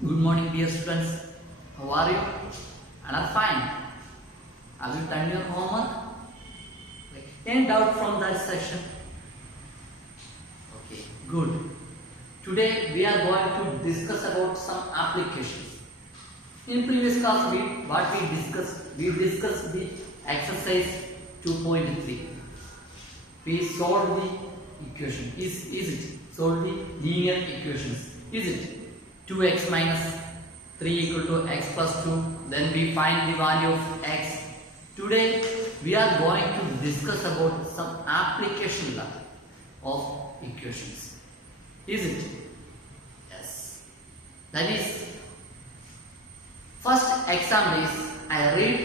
Good morning, dear students. How are you? And are fine. Have you done your homework? Any doubt from that section? Okay, good. Today we are going to discuss about some applications. In previous class, we discussed the exercise 2.3. We solved the equation. Is it? Solve the linear equations. Is it? 2x minus 3 equal to x plus 2. Then we find the value of x. Today we are going to discuss about some application of equations. Is it? Yes. That is, first example is, I read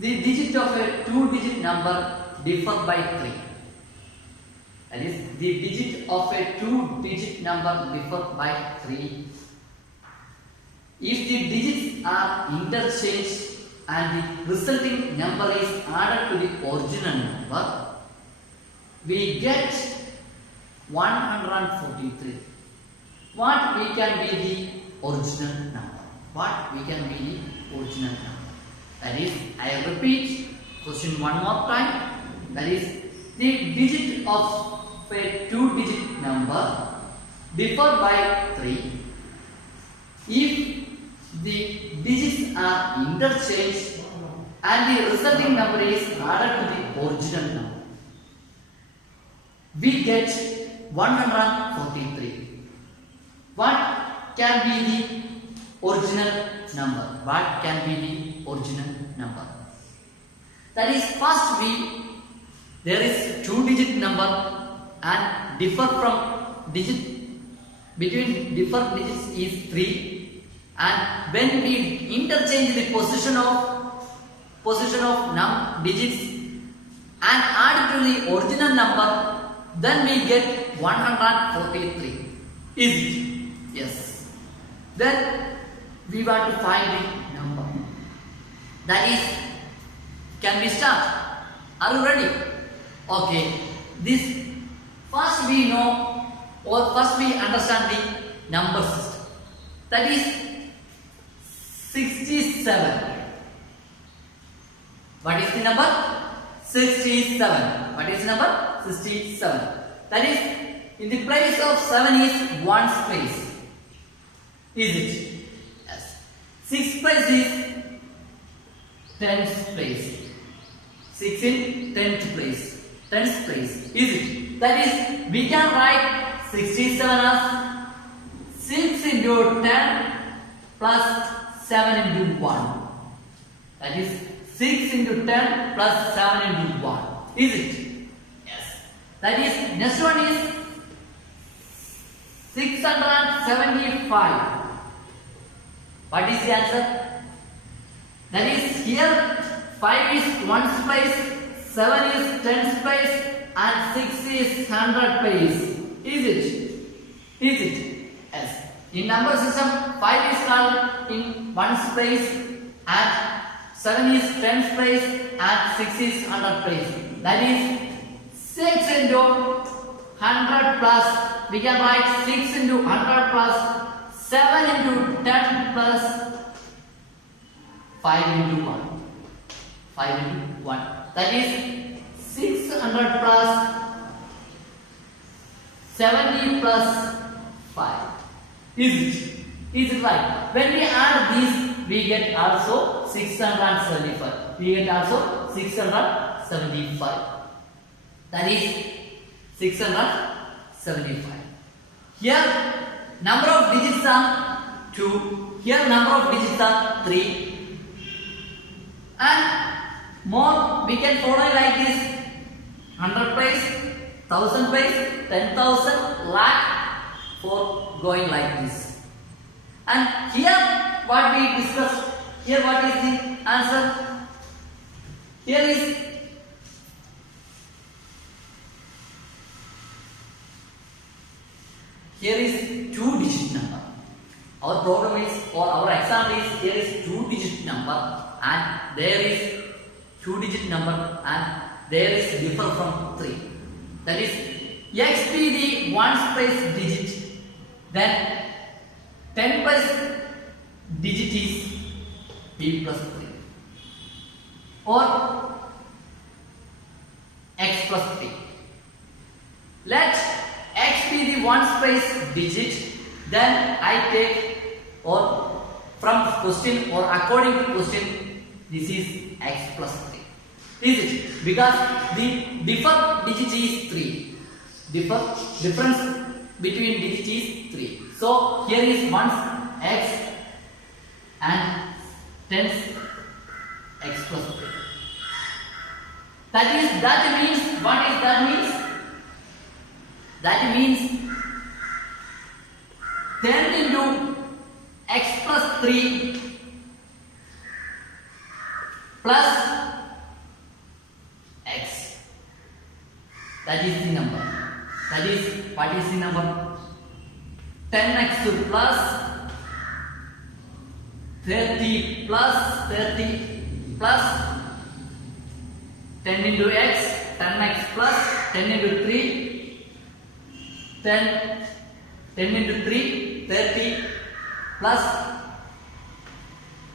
the digit of a 2-digit number differ by 3. That is, the digit of a 2-digit number differ by 3. If the digits are interchanged and the resulting number is added to the original number, we get 143. What we can be the original number? What we can be the original number? That is, I repeat question one more time. That is, the digit of a 2-digit number differ by 3. If the digits are interchanged and the resulting number is added to the original number, we get 143. What can be the original number? What can be the original number? That is, first there is 2-digit number and differ from digit between different digits is 3. And when we interchange the position of digits and add to the original number, then we get 143. Is it? Yes. Then we want to find the number. That is, can we start? Are you ready? Okay. This first we know, or first we understand the number system. That is 67. What is the number? 67. What is the number? 67. That is, in the place of 7 is 1's place. Is it? Yes. 6th place is 10th place. 6 in 10th place. 10th place. Is it? That is, we can write 67 as 6 into 10 plus 7 into 1. That is 6 into 10 plus 7 into 1. Is it? Yes. That is, next one is 675. What is the answer? That is, here 5 is 1's place, 7 is 10's place, and 6 is 100 place. Is it? Is it? Yes. In number system, 5 is called in 1's place, and 7 is 10's place, and 6 is 100 place. That is 6 into 100 plus, we can write 6 into 100 plus 7 into 10 plus 5 into 1. 5 into 1. That is 600 plus 70 plus 5. Is it? Is it right? When we add these, we get also 675. We get also 675. That is 675. Here, number of digits are 2. Here, number of digits are 3. And more, we can follow like this: 100 place, 1000 place, 10,000, lakh, for going like this. And here what we discussed, here what is the answer? Here is here is 2-digit number. Our problem is, or our example is, here is 2-digit number and there is 2-digit number and there is differ from 3. That is, x be the 1's place digit, then 10 plus digit is b plus 3 or x plus 3. Let x be the one space digit, then I take, or from question or according to question, this is x plus 3. Is it? Because the digit is 3. Difference between digit is 3. So here is 1's x and 10's x plus 3. That means, what is that means? That means 10 into x plus 3 plus x. That is the number. That is, what is the number? 10x plus 30 plus 30 plus 10 into x, 10x plus 10 into 3, 10 into 3, 30 plus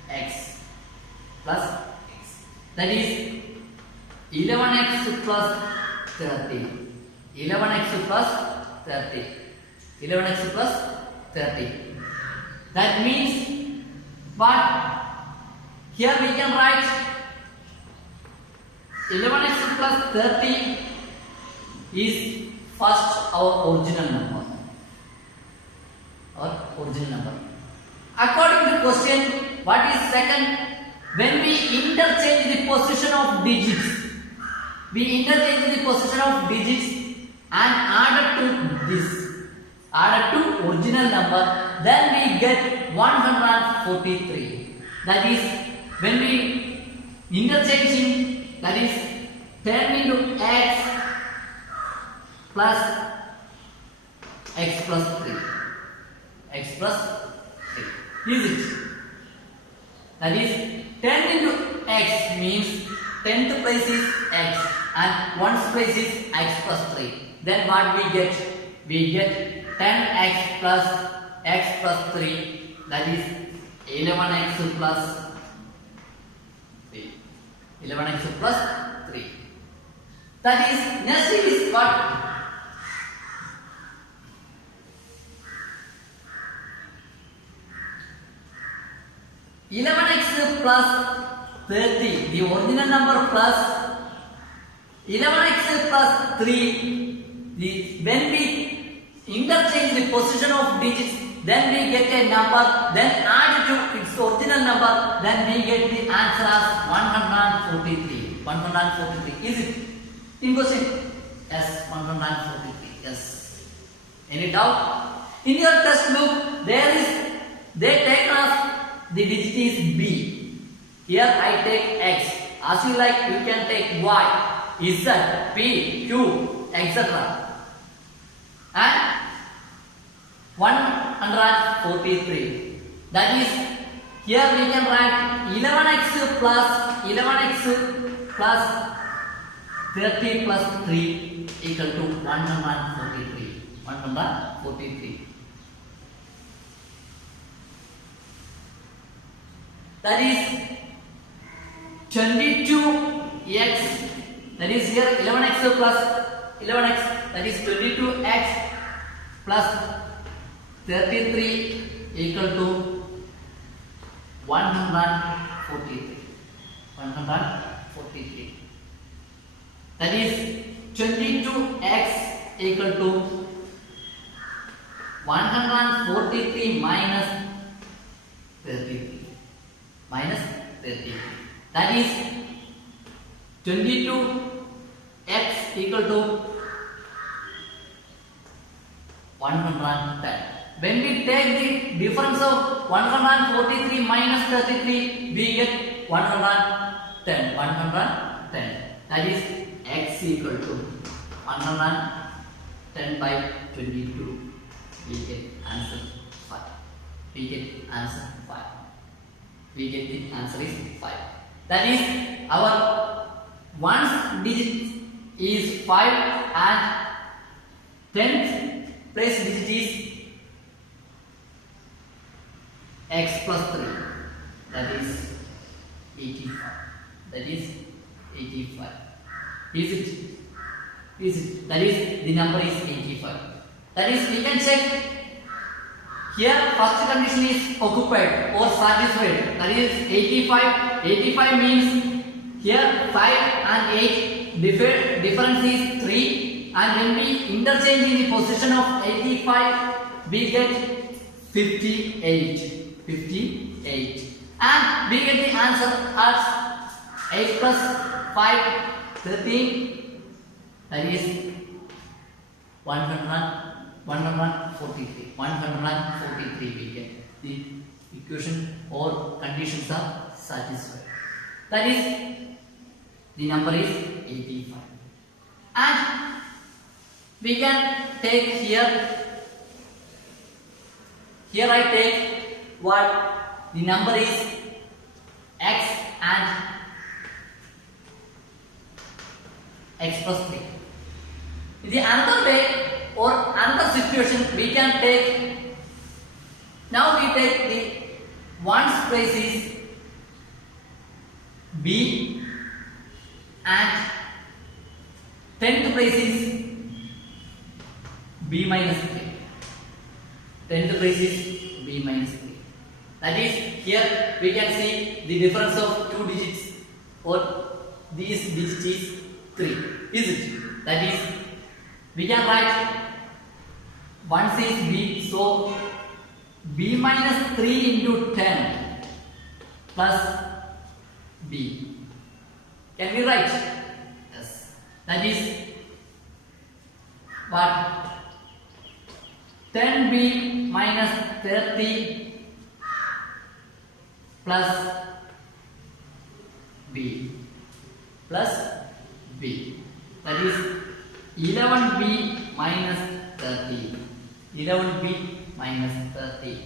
x plus x. That is 11x plus 30. 11x plus 30. 11x plus 30. That means what? Here we can write 11x plus 30 is first our original number. According to question, what is second? When we interchange the position of digits, and added to original number, then we get 143. That is, when we interchanging, that is 10 into x plus x plus 3. X plus 3. Is it? That is 10 into x means 10th place is x and 1's place is x plus 3. Then what we get? We get 10x plus x plus 3. That is 11x plus 3. 11x plus 3. That is, next is what? 11x plus 30, the original number plus 11x plus 3, when we interchange the position of digits, then we get a number, then add to its original number, then we get the answer as 143. 143. Is it in question? Yes, 143. Yes. Any doubt? In your textbook, they take us the digit is b. Here I take x. As you like, you can take y, z, p, q, etc. And 143. That is, here we can write 11x plus 30 plus 3 equal to 143. 143. That is 22x. That is here 11x plus 11x. That is 22x plus 33 equal to 143. 143. That is 22x equal to 143 minus 33. Minus 33. That is 22x equal to 110. When we take the difference of 143 minus 33, we get 110. 110. That is x equal to 110 by 22. We get answer 5. We get answer 5. We get the answer is 5. That is, our 1's digit is 5 and 10th place digit is x plus 3, that is 85. That is 85. Is it? Is it? That is, the number is 85. That is, we can check. Here, first condition is occupied or satisfied. That is 85. 85 means here 5 and 8 difference is 3. And when we interchange in the position of 85, we get 58. 58. And we get the answer as 8 plus 5, 13. That is 143. 143 we get. The equation or conditions are satisfied. That is, the number is 85. And we can take here. Here I take what? The number is x and x plus 3. The another way or another situation we can take. Now we take the ones place is b and 10th place is b minus 3. 10th place is b minus 3. That is, here we can see the difference of two digits or these digits is 3. Is it? That is, we can write once is b, so b minus 3 into 10 plus b. Can we write? Yes. That is what? 10b minus 30 plus b plus b. That is 11b minus 30. 11b minus 30.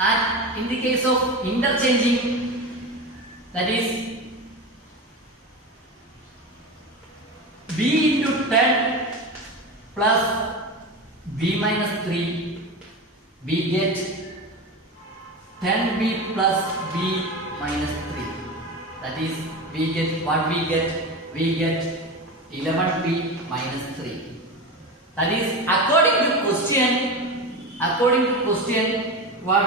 And in the case of interchanging, that is b into 10 plus b minus 3, we get 10b plus b minus 3. That is, we get what we get? We get 11b minus 3. That is, according to question, what?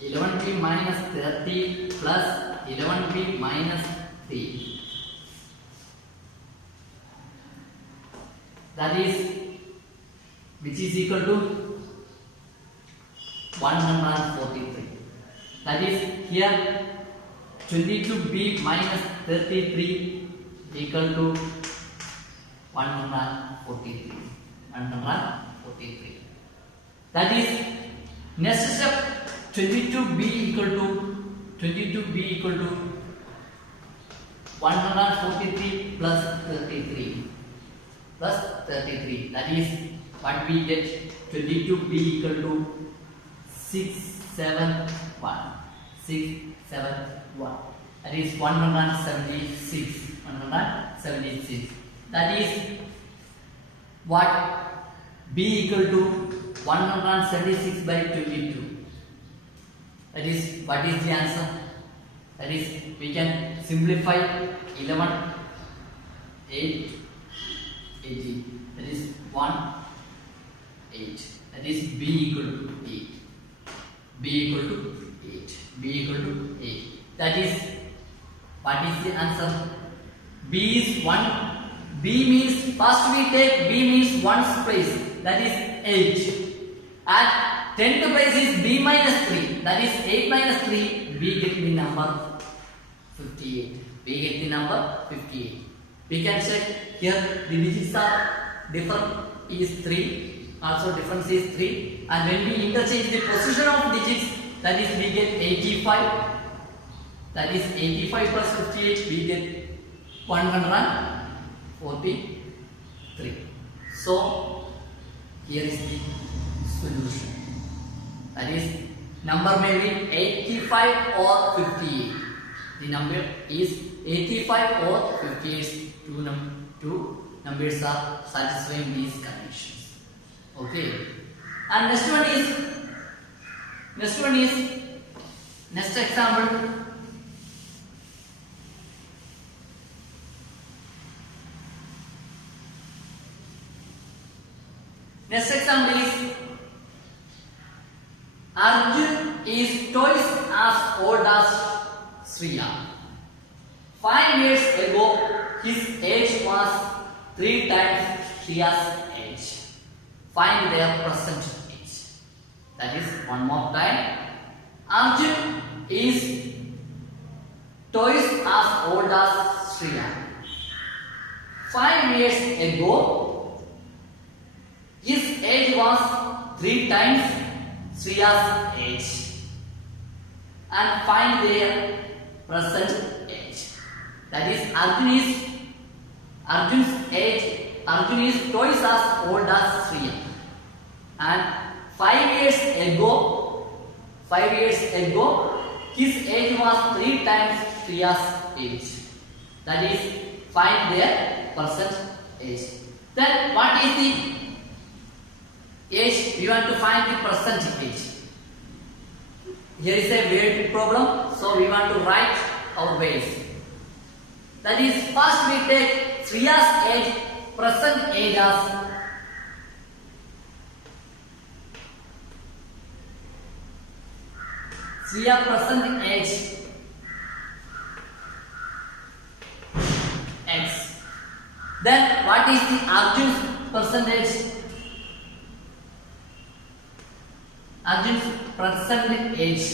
11b minus 30 plus 11b minus 3. That is, which is equal to 143. That is, here 22b minus 33 equal to 143. 143. That is, next step, 22b equal to 143 plus 33. Plus 33. That is what we get. 22b equal to 671. 671. That is 176. 176. That is what? B equal to 176 by 22. That is, what is the answer? That is, we can simplify 11, 8, 18. That is 1, 8. That is B equal to 8. B equal to 8. B equal to 8. That is, what is the answer? B is 1. B means, first we take B means 1's place. That is 8. At 10th place is B minus 3. That is 8 minus 3. We get the number 58. We get the number 58. We can check here the digits are different is 3. Also difference is 3. And when we interchange the position of digits, that is we get 85. That is 85 plus 58. We get 143. So here is the solution. That is, number may be 85 or 58. The number is 85 or 58. Two numbers are satisfying these conditions. Okay. And next example. Next example is Arjun is twice as old as Sriya. 5 years ago, his age was 3 times Shriya's age. Find their present age. That is, one more time. Arjun is twice as old as Sriya. 5 years ago, his age was 3 times Sriya's age. And find their present age. That is, Arjun's age. Arjun is twice as old as Sriya. And 5 years ago, his age was 3 times Sriya's age. That is, find their present age. Then what is the age? We want to find the present age. Here is a weird problem, so we want to write our ways. That is, first we take Sriya's age, present age as Sriya present age x. Then what is the Arjun's percentage? Arjun's present age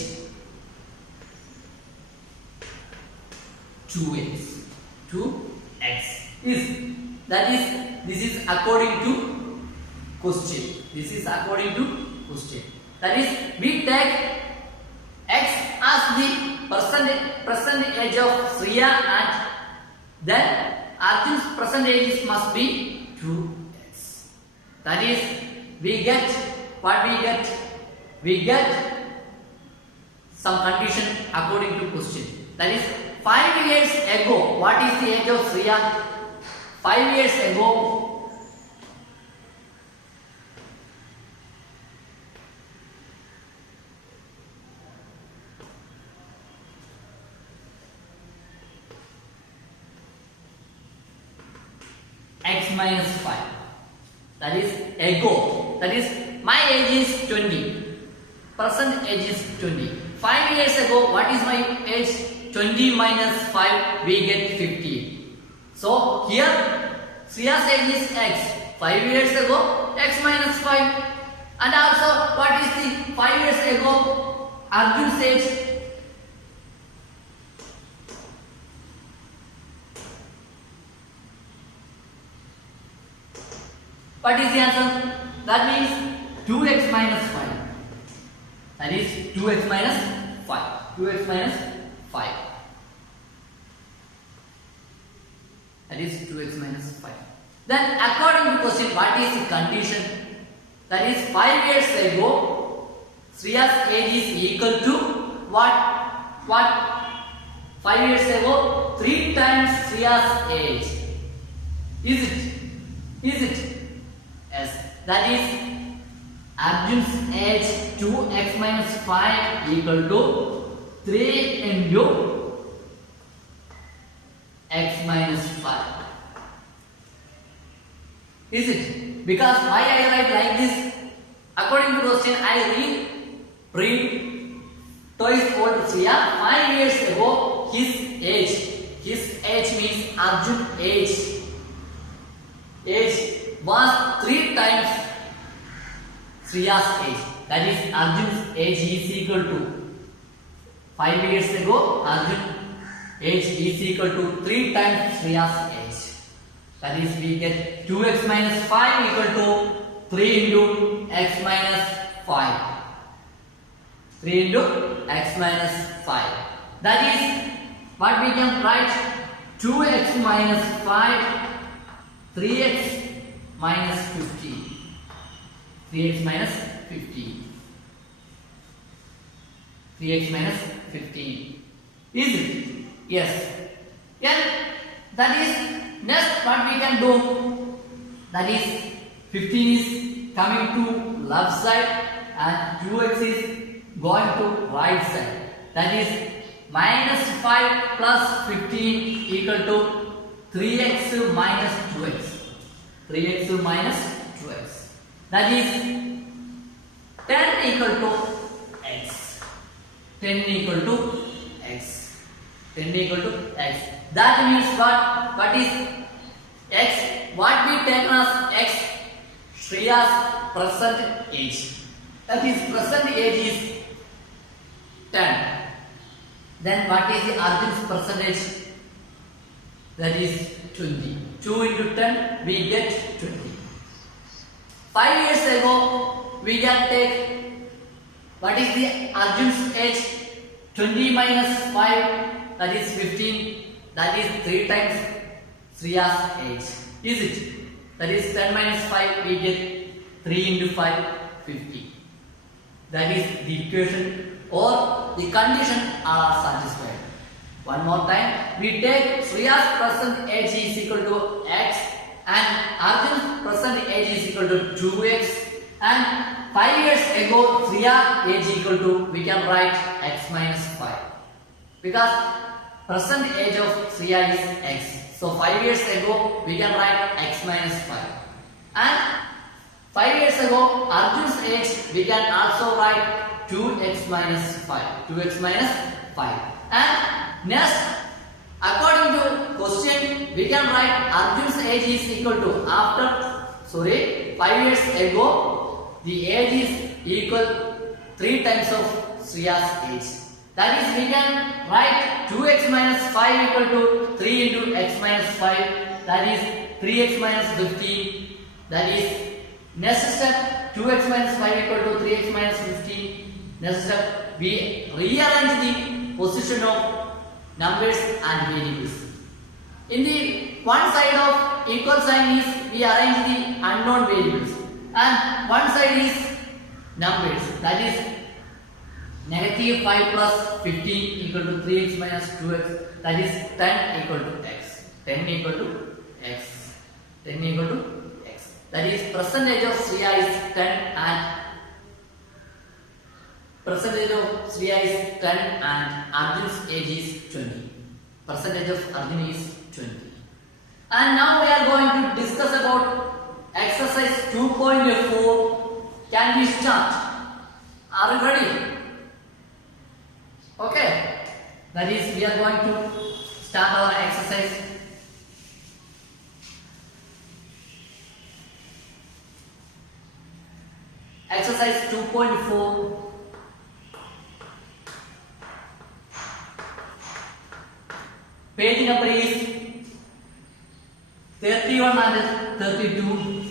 2x. 2x is, that is, this is according to question. This is according to question. That is, we take x as the present age of Sriya, and then Arjun's present age must be 2x. That is, we get what we get. We get some condition according to question. That is, 5 years ago, what is the age of Sriya? 5 years ago, x minus 5. That is ago. That is, my age is 20. Present age is 20. 5 years ago, what is my age? 20 minus 5, we get 50. So here, Sriya's age is x. 5 years ago, x minus 5. And also, what is the 5 years ago Arjun's age? What is the answer? That means 2x minus 5. That is 2x minus 5. 2x minus 5. That is 2x minus 5. Then according to question, what is the condition? That is, 5 years ago, Sriya's age is equal to what? 5 years ago, 3 times Sriya's age. Is it? Yes. That is, Arjun's age 2x minus 5 equal to 3 into x minus 5. Is it? Because why I write like this? According to question, I read twice old Sriya. 5 years ago, his age means Arjun age was 3 times Sriya's age. That is, Arjun's age is equal to 5 years ago, Arjun age is equal to 3 times Sriya's age. That is, we get 2x minus 5 equal to 3 into x minus 5. 3 into x minus 5. That is, what we can write? 2x minus 5, 3x minus 15. 3x minus 15. 3x minus 15. Is it? Yes. Then that is, next what we can do? That is, 15 is coming to left side and 2x is going to right side. That is minus 5 plus 15 equal to 3x minus 2x. 3x minus 2x. That is 10 equal to x. 10 equal to x. 10 equal to x. That means what? What is x? What we take as x? Shreya's present age. That is present age is 10. Then what is the Arjun's percentage? That is 20. 2 into 10 we get 20. 5 years ago we can take what is the Arjun's age? 20 minus 5, that is 15. That is 3 times Shreya's age. Is it? That is 10 minus 5 we get 3 into 5, 50. That is the equation or the condition are satisfied. One more time, we take Shreya's present age is equal to x and Arjun's present age is equal to 2x, and 5 years ago Shreya's age equal to, we can write x minus 5 because present age of Shreya is x. So 5 years ago we can write x minus 5, and 5 years ago Arjun's age we can also write 2x minus 5. 2x minus 5. And next, according to question, we can write Arjun's age is equal to 5 years ago the age is equal 3 times of Shreya's age. That is, we can write 2x minus 5 equal to 3 into x minus 5. That is 3x minus 15. That is next step, 2x minus 5 equal to 3x minus 15. Next step, we rearrange the position of numbers and variables. In the one side of equal sign is we arrange the unknown variables, and one side is numbers. That is negative 5 plus 15 equal to 3x minus 2x. That is 10 equal to x. 10 equal to x. 10 equal to x. That is percentage of Shreya is 10 and percentage of Shreya is 10 and Arjun's age is 20. Percentage of Arjun is 20. And now we are going to discuss about exercise 2.4. Can we start? Are you ready? Okay. That is, we are going to start our exercise. Exercise 2.4. Page number is 31 and 32.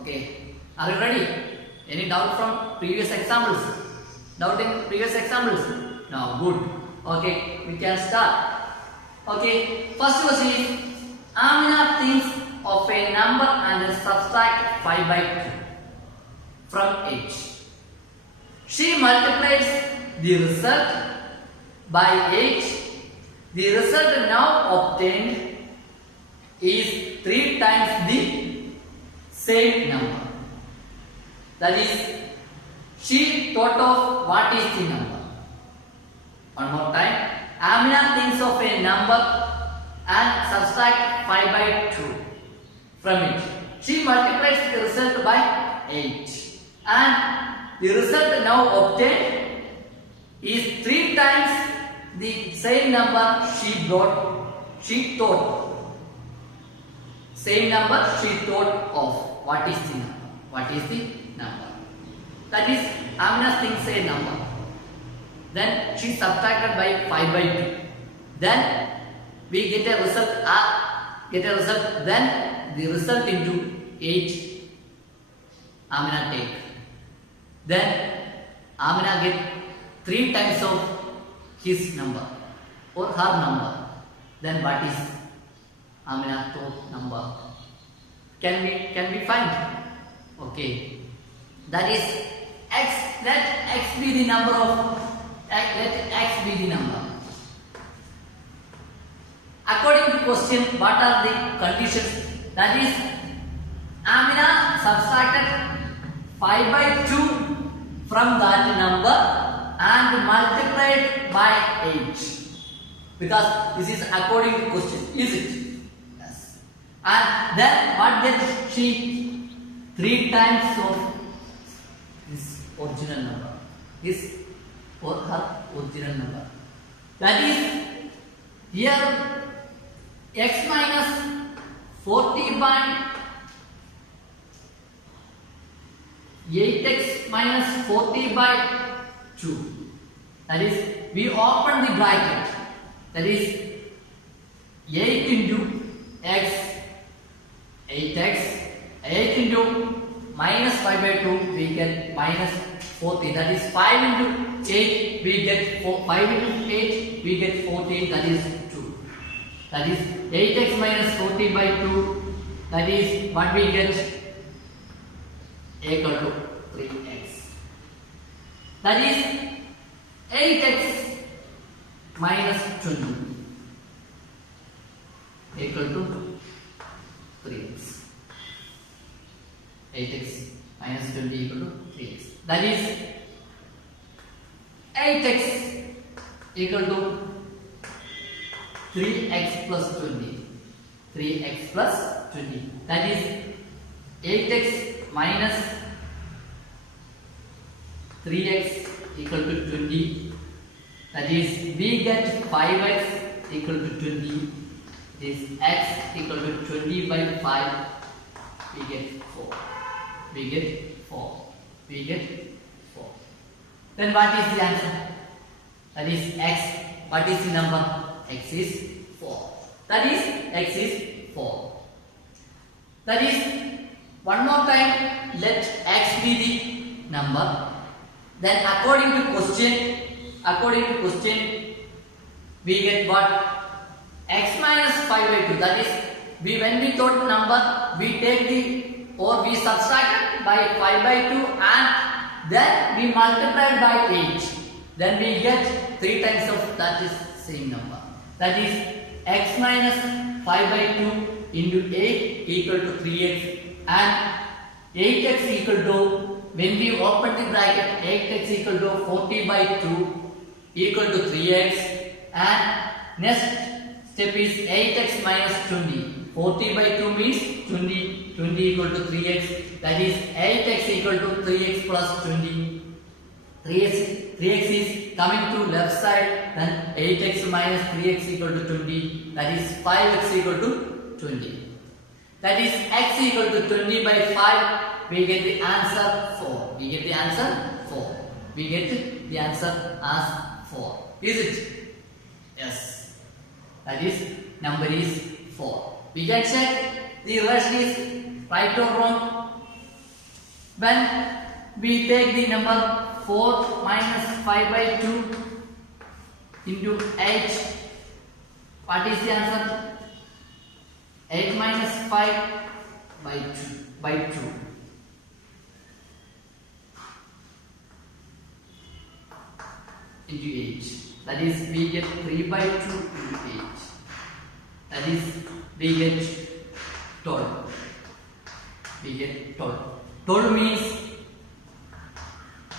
Okay, are you ready? Any doubt from previous examples? Doubt in previous examples? No, good. Okay, we can start. Okay, first question is, Amina thinks of a number and subtract 5 by 2 from 8. She multiplies the result by 8. The result now obtained is 3 times the same number. That is, she thought of what is the number. One more time. Amina thinks of a number and subtract 5 by 2 from it. She multiplies the result by 8. And the result now obtained is 3 times the same number she thought. Same number she thought of. What is the number? What is the number? That is, Amina thinks a number. Then she subtracted by 5 by 2. Then we get a result. Then the result into 8 Amina take. Then Amina get 3 times of his number or her number. Then what is Amina thought number? Can we find? Okay. That is x. Let x be the number of. Let x be the number. According to question, what are the conditions? That is, Amina subtracted 5 by 2 from that number and multiplied by 8. Because this is according to question, is it? Yes. And then what did she? 3 times of this original number. This for her original number. That is, here x minus 40 by 8x minus 40 by 2. That is, we open the bracket. That is 8 into x, 8x, 8 into minus 5 by 2, we get minus 40. That is 5 into 8, we get 5 into 8, we get 14. That is 2. That is 8x minus 40 by 2. That is what we get, equal to 3x. That is 8x minus 20 equal to 3x. 8x minus 20 equal to 3x. That is 8x equal to 3x plus 20. 3x plus 20. That is 8x minus 3x equal to 20. That is, we get 5x equal to 20. This x equal to 20 by 5. We get 4. We get 4. We get 4. Then what is the answer? That is x. What is the number? X is 4. That is, x is 4. That is, one more time, let x be the number. Then according to question, we get what? X minus 5 by 2. That is, when we thought number, we take we subtract by 5 by 2 and then we multiplied by 8. Then we get 3 times of that is same number. That is, x minus 5 by 2 into 8 equal to 3x, and 8x equal to, when we open the bracket, 8x equal to 40 by 2 equal to 3x, and next step is 8x minus 20. 40 by 2 means 20. 20 equal to 3x. That is 8x equal to 3x plus 20. 3x is coming to left side. Then 8x minus 3x equal to 20. That is 5x equal to 20. That is x equal to 20 by 5. We get the answer 4. We get the answer 4. We get the answer as 4. Is it? Yes. That is, number is 4. We can check the relation is right or wrong. When we take the number 4 minus 5 by 2 into 8, what is the answer? 8 minus 5 by 2. Into 8. That is, we get 3 by 2 into 8. That is, we get 12. We get 12. 12 means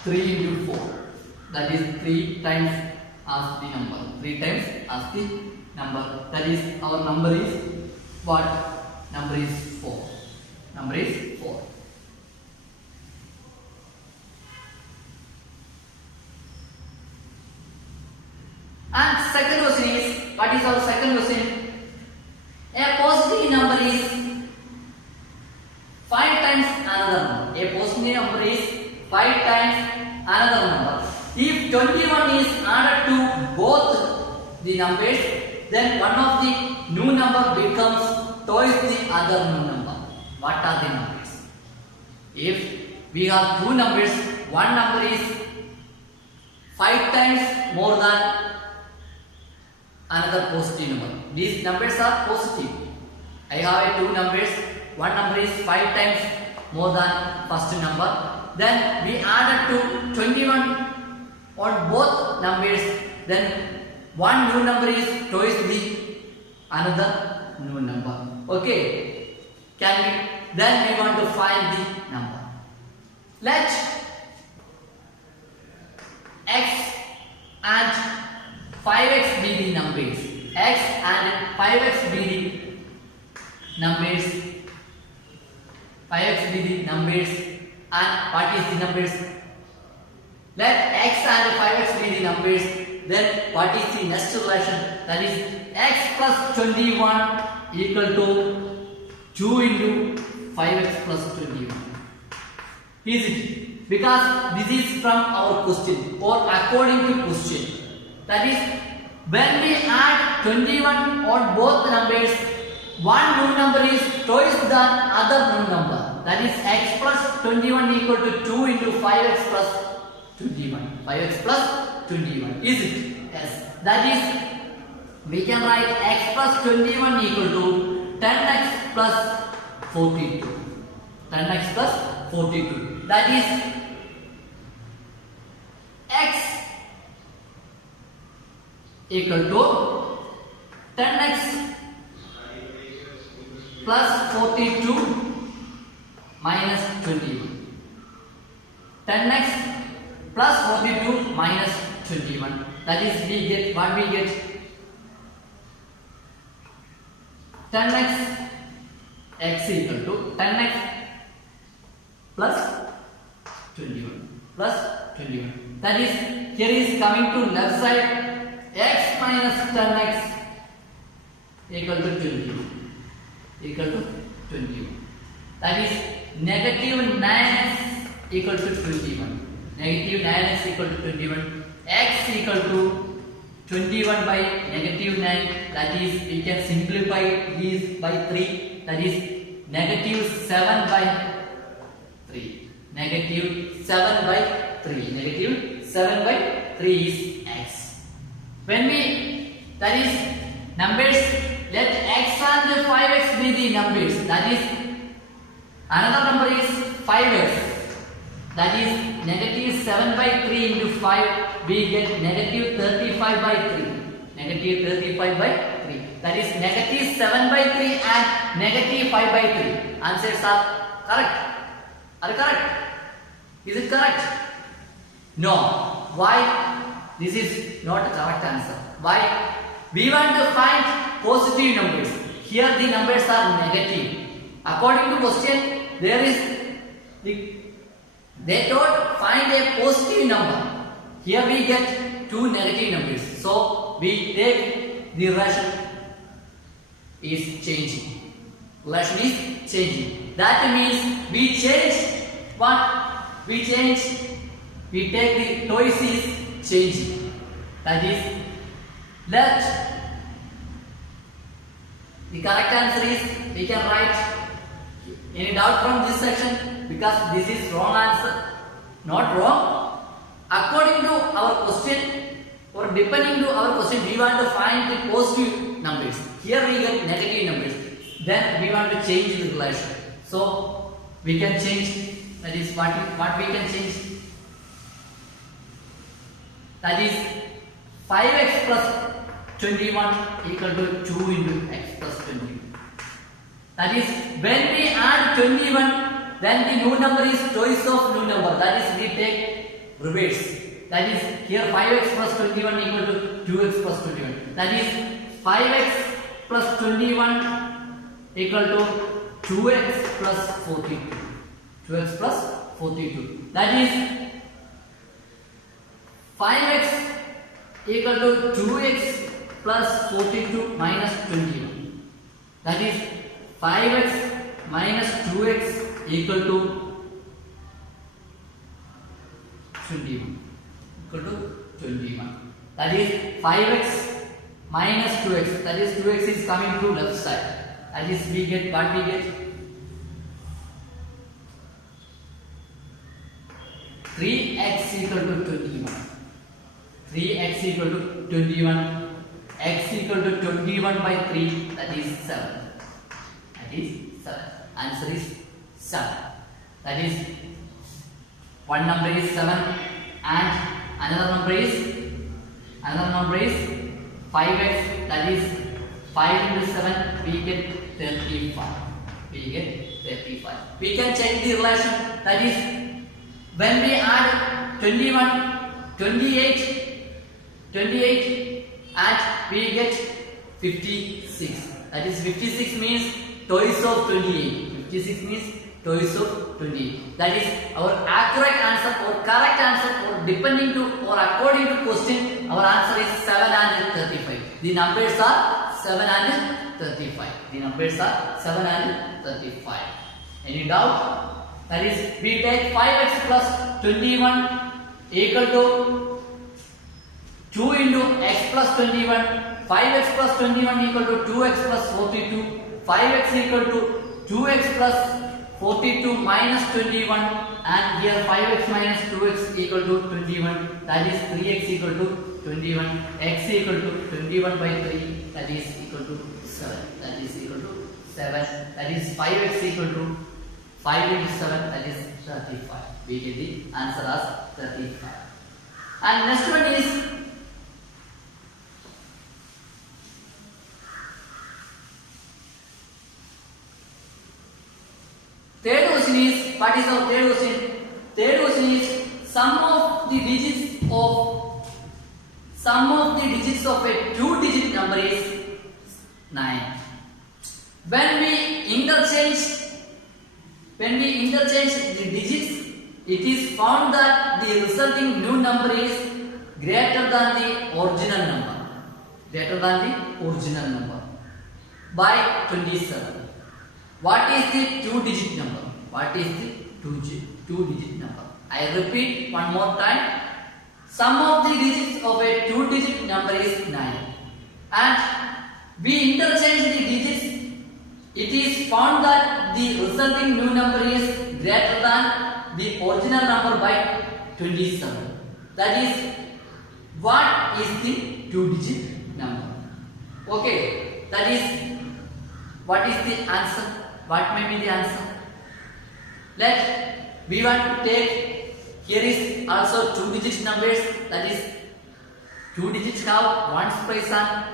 3 into 4. That is 3 times as the number. 3 times as the number. That is, our number is what? Number is 4. Number is 4. And second question is, what is our second question? A positive number is 5 times another number. A positive number is 5 times another number. If 21 is added to both the numbers, then one of the new number becomes twice the other new number. What are the numbers? If we have two numbers, one number is 5 times more than another positive number. These numbers are positive. I have two numbers. One number is 5 times more than first number. Then we added to 21 on both numbers. Then one new number is twice the another new number. Okay, then we want to find the number. Let x and 5x be the numbers. X and 5x be the numbers. 5x be the numbers. And what is the numbers? Let x and 5x be the numbers. Then what is the next relation? That is x plus 21 equal to 2 into 5x plus 21. Is it? Because this is from our question or according to question. That is, when we add 21 on both numbers, one new number is twice the other new number. That is x plus 21 equal to 2 into 5x plus 21. 5x plus 21. Is it? Yes. That is, we can write x plus 21 equal to 10x plus 42. 10x plus 42. That is x equal to 10x plus 42 minus 21. 10x plus 42 minus 21. That is, we get what we get. 10x x equal to 10x plus 21 plus 21. That is, here is coming to left side, x minus 10x equal to 21. Equal to 21. That is negative 9x equal to 21. Negative 9x equal to 21. X equal to 21 by negative 9. That is, we can simplify this by 3. That is negative 7 by 3. Negative 7 by 3. Negative 7 by 3 is x. When we, that is numbers, let x and 5x be the numbers. That is, another number is 5x. That is negative 7 by 3 into 5. We get negative 35 by 3. Negative 35 by 3. That is negative 7 by 3 and negative 5 by 3. Answers are correct. Are correct? Is it correct? No. Why? This is not a correct answer. Why? We want to find positive numbers. Here the numbers are negative. According to question, there is they don't find a positive number. Here we get two negative numbers. So we take the relation is changing. Relation is changing. That means we change what? We change. We take the twice is changing. That is, let the correct answer is, we can write. Any doubt from this section? Because this is wrong answer. Not wrong. According to our question or depending to our question, we want to find the positive numbers. Here we get negative numbers. Then we want to change the relation. So we can change. That is what we can change. That is 5x plus 21 equal to 2 into x plus 21. That is, when we add 21, then the new number is twice of new number. That is, we take reverse. That is, here 5x plus 21 equal to 2x plus 21. That is, 5x plus 21 equal to 2x plus 42. 2x plus 42. That is, 5x equal to 2x plus 42 minus 21. That is, 5x minus 2x equal to 21. Equal to 21. That is 5x minus 2x. That is 2x is coming to left side. That is, we get what we get. 3x equal to 21. 3x equal to 21. X equal to 21 by 3. That is 7. Is 7. Answer is 7. That is, one number is 7 and another number is 5x. That is 5 into 7, we get 35. We get 35. We can check the relation, that is, when we add 21, 28, and we get 56. That is, 56 means twice of 28. 56 means twice of 28. That is our accurate answer or correct answer, or depending to or according to question, our answer is 7 and 35. The numbers are 7 and 35. The numbers are 7 and 35. Any doubt? That is, we take 5x plus 21 equal to 2 into x plus 21. 5x plus 21 equal to 2x plus 42. 5x equal to 2x plus 42 minus 21, and here 5x minus 2x equal to 21, that is 3x equal to 21, x equal to 21 by 3, that is equal to 7, that is equal to 7, that is 5x equal to 5 into 7, that is 35. We get the answer as 35. And next one is third question is, what is our third question? Third question is sum of the digits of a two-digit number is 9. When we interchange the digits, it is found that the resulting new number is greater than the original number by 27. What is the two-digit number? What is the two-digit number? I repeat one more time. Sum of the digits of a two-digit number is 9. And we interchange the digits. It is found that the resulting new number is greater than the original number by 27. That is, what is the two-digit number? Okay, that is, what is the answer? What may be the answer? We want to take, here is also two-digit numbers, that is, two digits have ones place and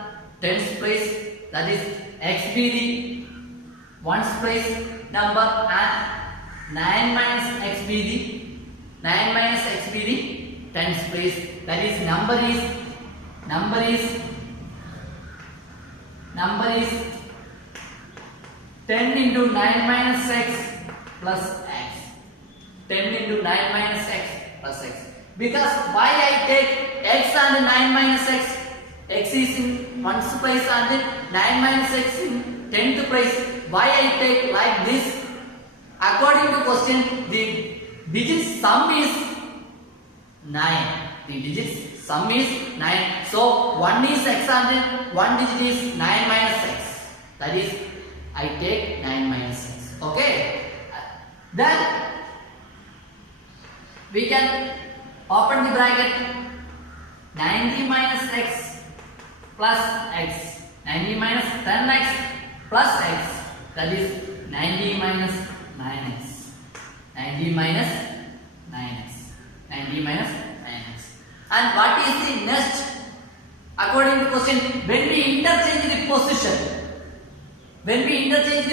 tens place, that is, x be the ones place number and 9 minus x be the tens place, that is, number is 10 into 9 minus x plus x. 10 into 9 minus x plus x. Because why I take x and 9 minus x? X is in ones place and 9 minus x in 10th place. Why I take like this? According to question, the digit sum is 9. The digit sum is 9. So 1 is x and 1 digit is 9 minus x. That is, I take 9 minus x. Okay. Then we can open the bracket. 90 minus x plus x. 90 minus 10x plus x. That is 90 minus 9x. 90 minus 9x. 90 minus 9x. And what is the next? According to question, when we interchange the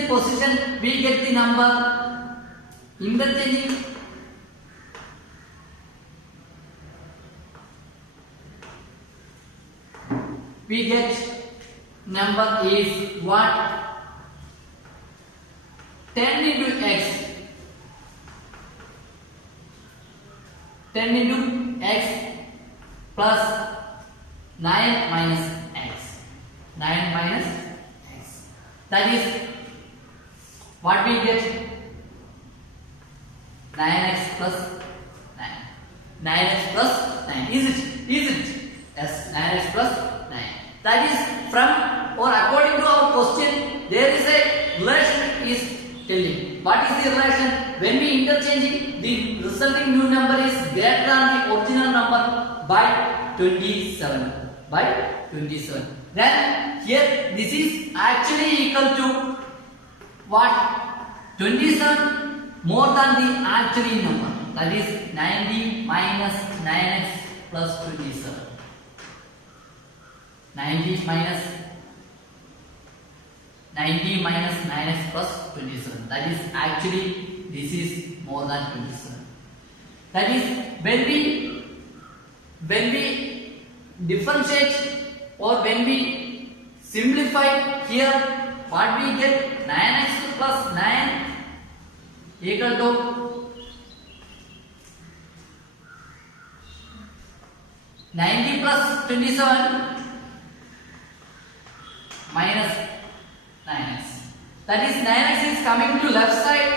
position, we get the number. Interchanging, we get number is what? 10 into x. 10 into x plus 9 minus x. 9 minus x. That is what we get? 9x plus 9. 9x plus 9. Is it? Yes, 9x plus 9. That is from or according to our question, there is a relation is telling. What is the relation? When we interchanging, the resulting new number is greater than the original number by 27. By 27. Then here this is actually equal to what? 27 more than the actually number, that is 90 minus 9x plus 27. 90 minus 90 minus 9x plus 27. That is actually this is more than 27. That is when we differentiate or when we simplify here, what we get, 9x plus 9 equal to 90 plus 27 minus 9x. That is 9x is coming to left side.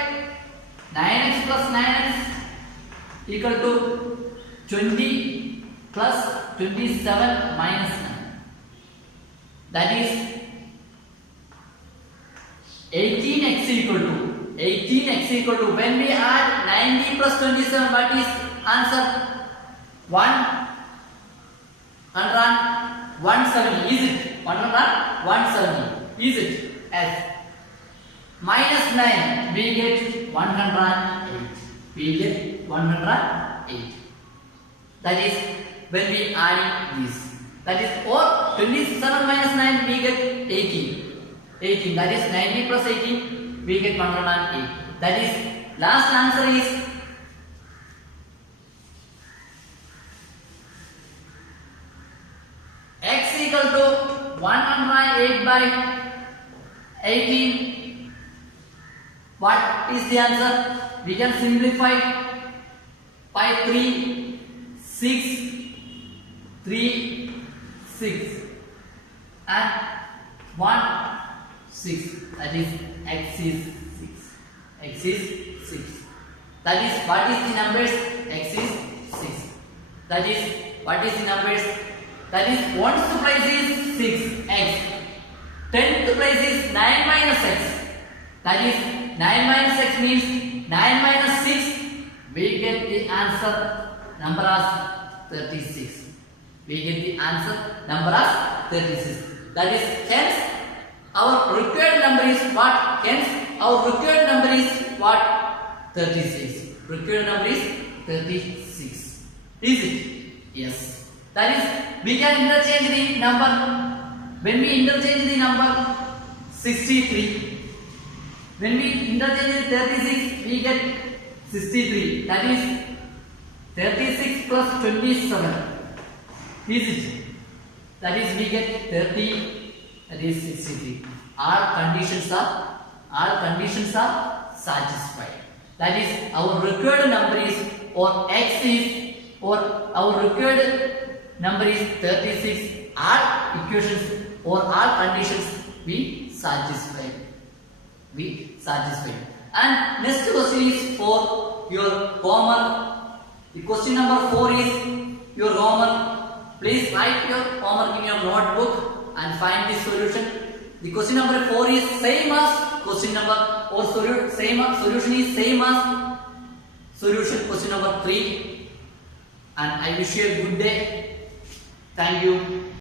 9x plus 9x equal to 20 plus 27 minus 9. That is 18x equal to when we add 90 plus 27, what is answer? 170. Is it 170? Is it? Yes. Minus 9 we get 108. We get 108. That is when we add this. That is, or 27 minus 9 we get 18. That is 90 plus 18 we get 108. That is last answer is x equal to 108 by 18. What is the answer? We can simplify by 3, 6, 3, 6 and 1, 6. That is x is 6. X is 6. That is what is the numbers? X is 6. That is what is the numbers? That is 1st place is 6x. 10th place is 9 minus x. That is 9 minus x means 9 minus 6. We get the answer number as 36. We get the answer number as 36. That is hence our required number is what? Hence our required number is what? 36. Required number is 36. Is it? Yes. That is, we can interchange the number. When we interchange the number 63, when we interchange the 36, we get 63. That is 36 plus 27. Is it? That is, we get 30. That is 63. All conditions are satisfied. That is, our required number is, or x is, or our required number is 36. All equations or all conditions we satisfied. And next question is for your homework. The question number 4 is your homework. Please write your homework in your notebook and find the solution. The question number 4 is same as question number, or solution is same as solution question number 3. And I wish you a good day. Thank you.